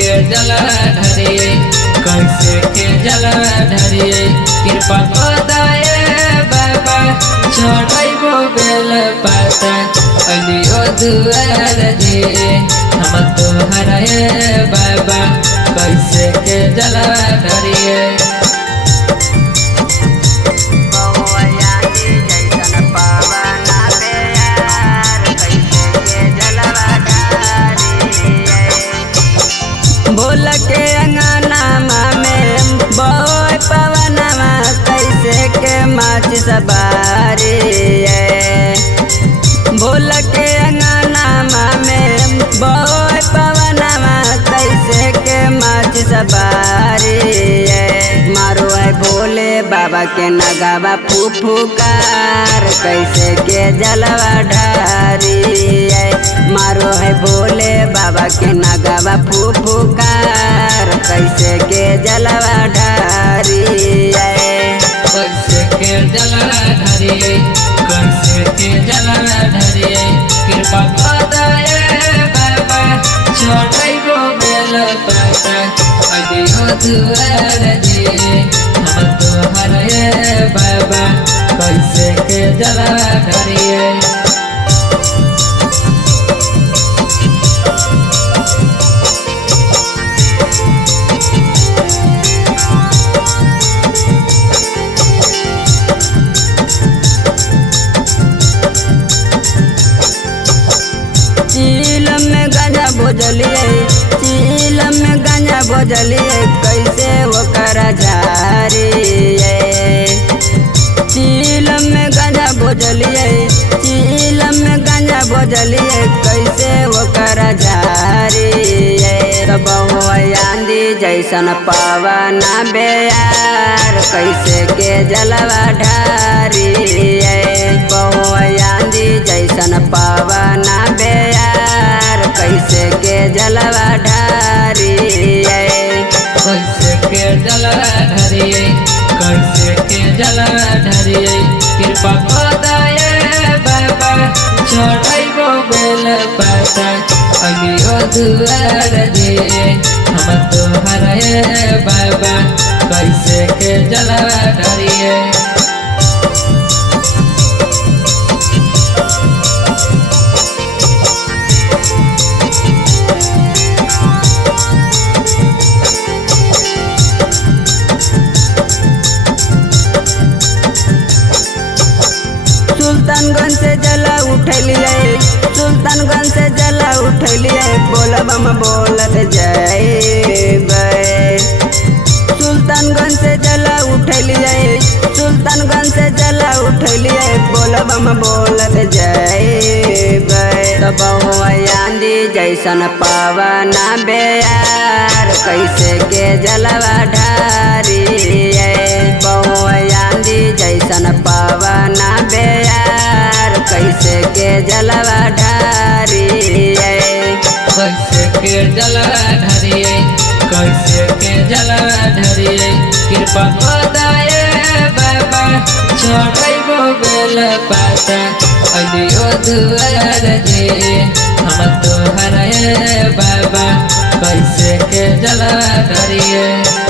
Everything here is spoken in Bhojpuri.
के जला ढरिए कैसे के जला ढरिए कृपा बताए बाबा चढ़ाइबो बेल पाता अलियो दुआर जे हम तोहरे बाबा कैसे के जला ढरिए भोल के अंगनामा में बोए पवनमा कैसे के माच सवारी भोल के अंगनामा में बोए पवनमा कैसे के माच सवारी मारो है भोले बाबा के नगावा फुफुकार कैसे के जलवा ढारी मारो है भोले बाबा के नगावा फुफुकार कैसे के जलवा ढारी कैसे के जला ढरिए कैसे के जला ढरिए कृपा बताए बाबा चढ़ाइबो बेल पाता अलियो दुआर जे हम तोहरे बाबा कैसे के जला ढरिए चीलम में गांजा भोजलिए चीलम में गांजा भोजलिए कैसे ओकर झारी चीलम में गांजा भोजलिए चीलम में गांजा भोजलिए कैसे ओकर झारी तब आंधी जैसन पवन बेयार कैसे के जलवा ढारी आंधी जैसन पवन बेयार कैसे के जलवा ढारी कैसे के जला ढरिए कैसे के जला ढरिए कृपा बताए बाबा चढ़ाइबो बेल पाता अलियो दुआर जे हम तोहरे बाबा कैसे के जला ढरिए सुल्तानगंज से जला उठलिए सुल्तानगंज से जला उठलिए बोलब हम बोलत जय सुल्तानगंज से जला उठलिए सुल्तानगंज से जला उठलिए बोलब हम बोलत जय तब आंधी जैसन पवन बेयार कैसे के जलवा ढारी आंधी जैसन पवन बेयार कैसे के जलवा ढारी कैसे के जला ढरिए कैसे के जला ढरिए कृपा बताए बाबा चढ़ाइबो बेल पाता अलियो दुआर जे हम तोहरे बाबा कैसे के जला ढरिए।